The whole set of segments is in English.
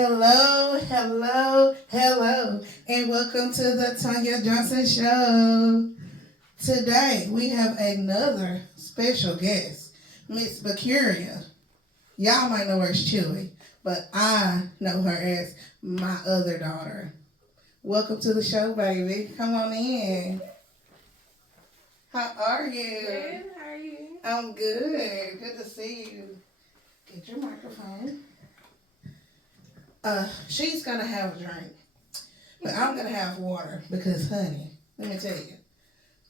Hello, hello, hello, and welcome to the Tanya Johnson Show. Today we have another special guest, Miss Baquaria. Y'all might know her as Chewy, but I know her as my other daughter. Welcome to the show, baby. Come on in. How are you? Good. How are you? I'm good. Good to see you. Get your microphone. She's gonna have a drink, but I'm gonna have water because, honey, let me tell you,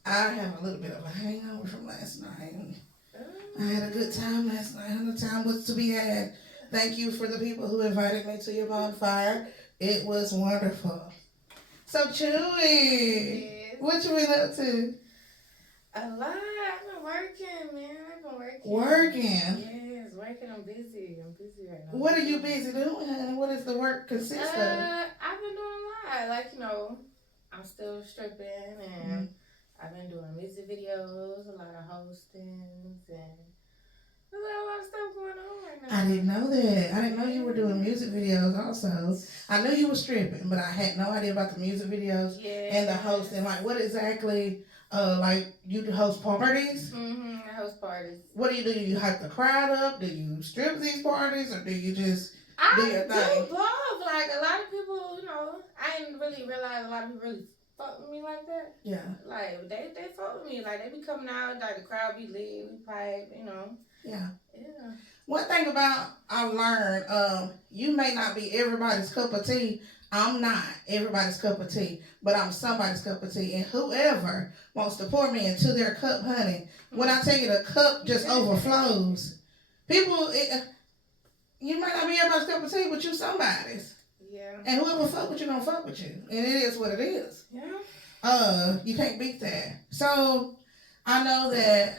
I have a little bit of a hangover from last night. I had a good time last night. The time was to be had. Thank you for the people who invited me to your bonfire. It was wonderful. So, Chewy, Yes. what you been up to? A lot. I've been working, man. I've been working. Working? Yes, working. I'm busy right now. What are you busy doing, honey? What does the work consist of? I've been doing a lot. I'm still stripping and I've been doing music videos, a lot of hostings, and there's a lot of stuff going on right now. I didn't know that. I didn't know you were doing music videos also. I knew you were stripping, but I had no idea about the music videos and the hosting. Like, what exactly, like, you host parties? I host parties. What do? You hype the crowd up? Do you strip these parties, or do you just do your thing? I do both. Like, a lot of people, I didn't really realize a lot of people really fuck with me like that. Yeah. Like, they fuck with me. Like, they be coming out, like, the crowd be lit, we pipe, Yeah. Yeah. One thing about I've learned, you may not be everybody's cup of tea. I'm not everybody's cup of tea, but I'm somebody's cup of tea. And whoever wants to pour me into their cup, honey, when I tell you the cup just overflows, people, you might not be everybody's cup of tea, but you somebody's. Yeah. And whoever fuck with you, gonna fuck with you. And it is what it is. Yeah. You can't beat that. So, I know that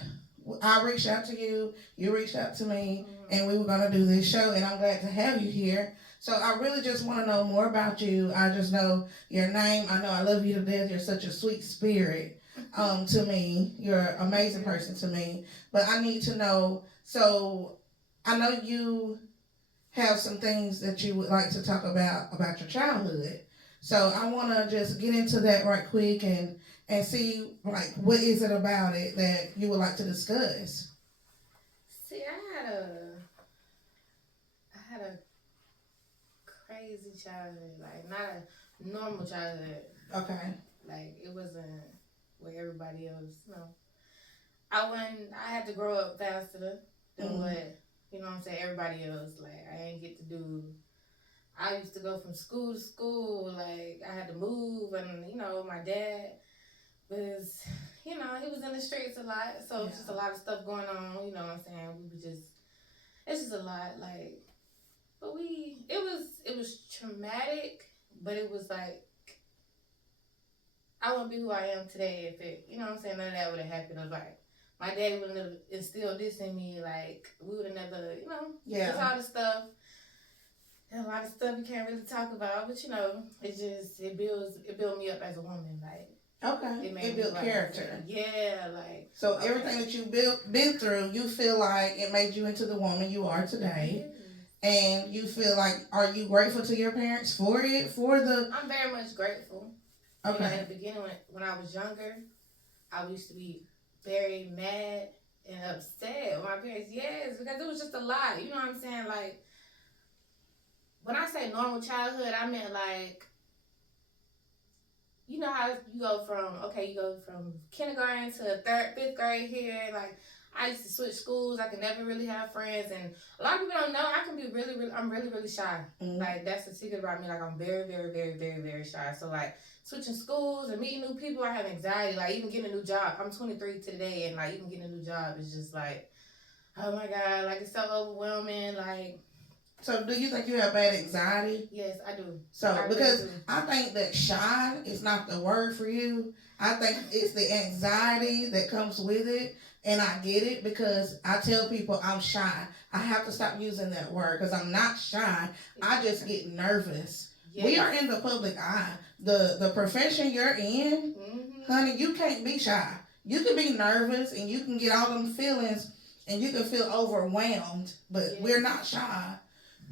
I reached out to you, you reached out to me, and we were going to do this show, and I'm glad to have you here. So I really just want to know more about you. I just know your name. I know I love you to death. You're such a sweet spirit to me. You're an amazing person to me. But I need to know, so I know you have some things that you would like to talk about your childhood. So I want to just get into that right quick and see, like, what is it about it that you would like to discuss? See, I had a crazy childhood, like not a normal childhood. Okay. Like, it wasn't what everybody else. I had to grow up faster than what, everybody else. Like, I ain't get to do. I used to go from school to school. Like, I had to move, and my dad was, he was in the streets a lot, so it's just a lot of stuff going on. You know what I'm saying? It's just a lot. Like, but it was traumatic, but it was like, I wouldn't be who I am today if it, none of that would have happened. Of like, my daddy would have instilled this in me. Like, we would have never, just all the stuff. And a lot of stuff you can't really talk about, but it built me up as a woman. Like, okay, it built character. Yeah, like, so everything that you been through, you feel like it made you into the woman you are today. And you feel like, are you grateful to your parents for it? I'm very much grateful. Okay. In the beginning, when I was younger, I used to be very mad and upset with my parents. Yes, because it was just a lot. You know what I'm saying? Like, when I say normal childhood, I meant like, you know how you go from kindergarten to fifth grade here. Like, I used to switch schools. I could never really have friends, and a lot of people don't know I can be I'm really, really shy. Like, that's the secret about me. Like, I'm very, very, very, very, very shy. So, like, switching schools and meeting new people, I have anxiety. Like, even getting a new job. I'm 23 today, and like, even getting a new job is just like, oh my God, like, it's so overwhelming. Like, so do you think you have bad anxiety? Yes, I do. So, because I think that shy is not the word for you. I think it's the anxiety that comes with it. And I get it, because I tell people I'm shy. I have to stop using that word, because I'm not shy. I just get nervous. Yes. We are in the public eye. The profession you're in, honey, you can't be shy. You can be nervous and you can get all them feelings and you can feel overwhelmed, but we're not shy.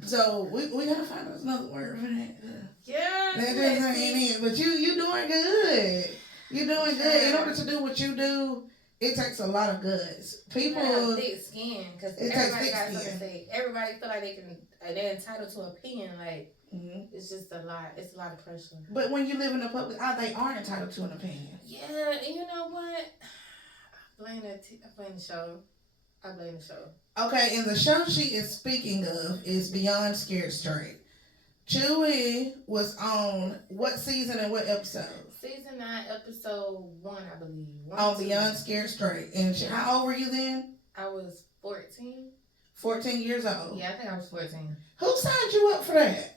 So we gotta find us another word for that. Yeah, That just ain't it. But you doing good. You doing good. In order to do what you do, it takes a lot of guts. People have People, thick skin because it takes everybody thick got something to skin. say. Everybody feel like they're entitled to opinion. Like hmm it's just a lot. It's a lot of pressure. But when you live in the public eye, they are entitled to an opinion. Yeah, and you know what? I blame the show. I blame the show. Okay, and the show she is speaking of is Beyond Scared Straight. Chewy was on what season and what episode? Season 9, episode 1, I believe. On Beyond Scared Straight. And how old were you then? I was 14. 14 years old. Yeah, I think I was 14. Who signed you up for that?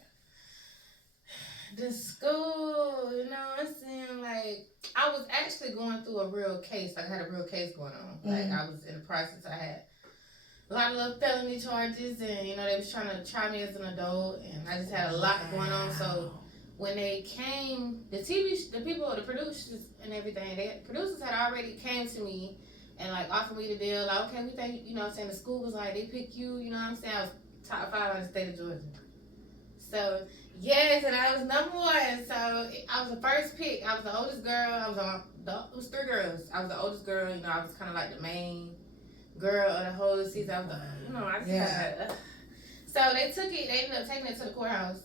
The school, you know, it seemed like I was actually going through a real case. Like I had a real case going on. Like I was in the process. I had a lot of little felony charges, and you know they was trying to try me as an adult, and I just had a lot going on. So when they came, the people, the producers and everything, the producers had already came to me and like offered me the deal. Like, okay, we think, you know what I'm saying, the school was like, they pick you, you know what I'm saying? I was top 5 in the state of Georgia. So, yes, and I was number 1. So, I was the first pick. I was the oldest girl. It was 3 girls. I was the oldest girl. You know, I was kind of like the main girl of the whole season. I was the, you know, I just kinda, So, they took it. They ended up taking it to the courthouse.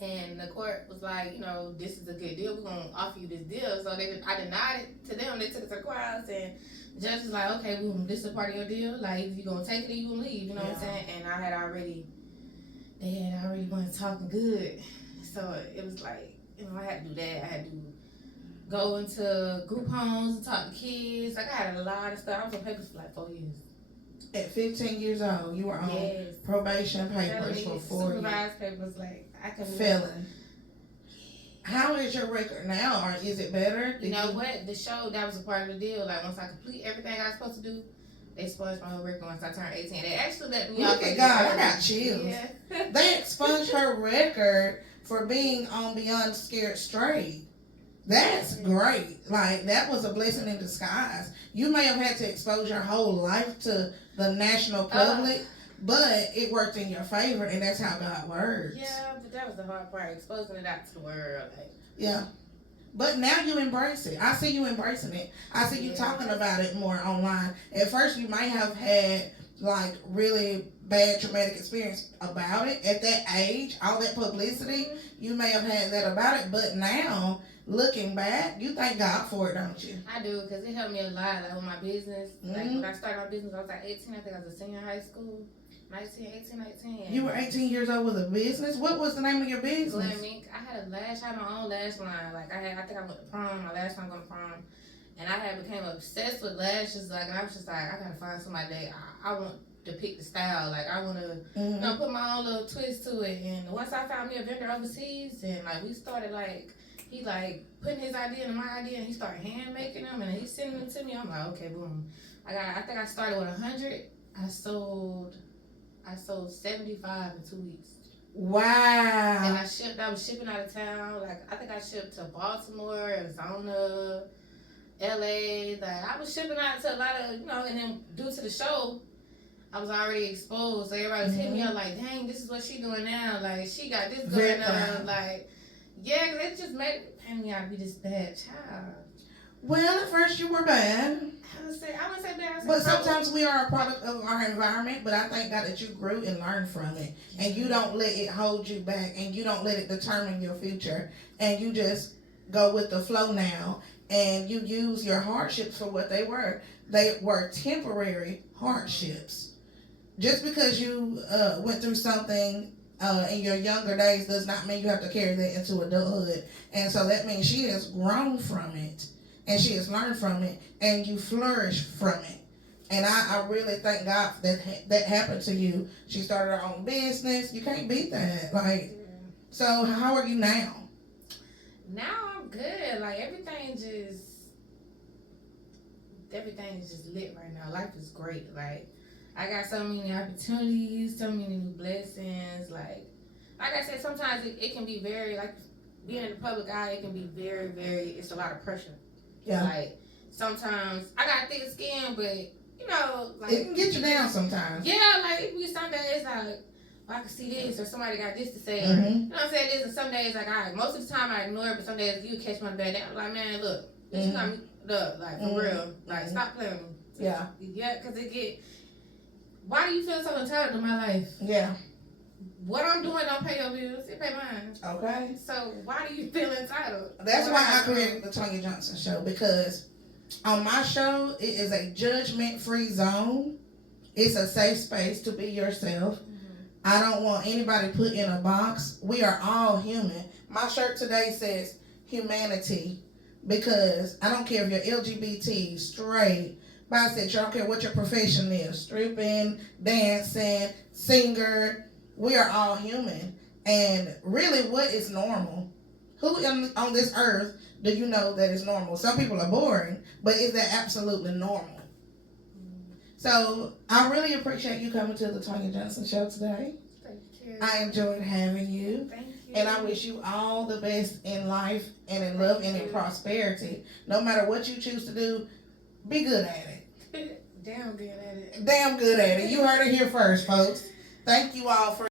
And the court was like, you know, this is a good deal. We're going to offer you this deal. So, I denied it to them. They took it to the courthouse. And the judge was like, okay, boom, this is a part of your deal. Like, if you're going to take it or you're going to leave. You know what I'm saying? And I had already... They had already been talking good. So it was like, you know, I had to do that. I had to go into group homes and talk to kids. Like, I had a lot of stuff. I was on papers for like 4 years. At 15 years old, you were on probation papers for 4 years. Supervised papers, like, I could felon. How is your record now? Or is it better? You know what? The show, that was a part of the deal. Like, once I complete everything I was supposed to do, they expunged my whole record once I turned 18. They actually let me off. Look at God, I got chills. Yeah. They expunged her record for being on Beyond Scared Straight. That's great. Like, that was a blessing in disguise. You may have had to expose your whole life to the national public, but it worked in your favor, and that's how God works. Yeah, but that was the hard part, exposing it out to the world. Like, yeah. But now you embrace it. I see you embracing it. I see you talking about it more online. At first, you might have had like really bad traumatic experience about it. At that age, all that publicity, you may have had that about it. But now, looking back, you thank God for it, don't you? I do, because it helped me a lot. Like with my business, like when I started my business, I was like 18. I think I was a senior in high school. 19. You were 18 years old with a business? What was the name of your business? Glam Mink. I had my own lash line. Like I think I went to prom, my last time going to prom. And I had became obsessed with lashes. Like, and I was just like, I gotta find somebody that I want to pick the style. Like, I want to you know, put my own little twist to it. And once I found me a vendor overseas, and like we started like, he like putting his idea into my idea, and he started hand making them, and he's sending them to me. I'm like, okay, boom. I think I started with 100. I sold 75 in 2 weeks. Wow. And I was shipping out of town. Like, I think I shipped to Baltimore, Arizona, LA. Like, I was shipping out to a lot of, you know, and then due to the show, I was already exposed. So everybody was hitting me up like, dang, this is what she doing now. Like, she got this going on. Like, yeah, cause it just made me out to be this bad child. Well, at first you were bad. I would say bad. But sometimes we are a product of our environment. But I thank God that you grew and learned from it. And you don't let it hold you back. And you don't let it determine your future. And you just go with the flow now. And you use your hardships for what they were. They were temporary hardships. Just because you went through something in your younger days does not mean you have to carry that into adulthood. And so that means she has grown from it. And she has learned from it, and you flourish from it. And I really thank God that happened to you. She started her own business. You can't beat that. Like, so how are you now? Now I'm good. Like, everything is just lit right now. Life is great. Like, I got so many opportunities, so many new blessings. Like I said, sometimes it can be very, like, being in the public eye, it can be very, very, it's a lot of pressure. Yeah. Like, sometimes I got thick skin, but, you know, like, it can get you down sometimes. Yeah, like, it be some days like, I can see this, or somebody got this to say, or, Mm-hmm. you know what I'm saying? This, and some days, like, most of the time I ignore it, but some days you catch my bad day. I'm like, man, look, bitch, you got me up, like, for real. Like, stop playing with me. Yeah. Yeah, because why do you feel so entitled to my life? Yeah. What I'm doing don't pay your bills, it pay mine. Okay. So why do you feel entitled? That's why I created the Tonya Johnson Show, because on my show, it is a judgment-free zone. It's a safe space to be yourself. I don't want anybody put in a box. We are all human. My shirt today says humanity, because I don't care if you're LGBT, straight, bisexual, I don't care what your profession is, stripping, dancing, singer. We are all human. And really, what is normal? Who on this earth do you know that is normal? Some people are boring, but is that absolutely normal? So I really appreciate you coming to the Tonya Johnson Show today. Thank you. I enjoyed having you. Thank you. And I wish you all the best in life and in love and in prosperity. No matter what you choose to do, be good at it. Damn good at it. Damn good at it. You heard it here first, folks. Thank you all for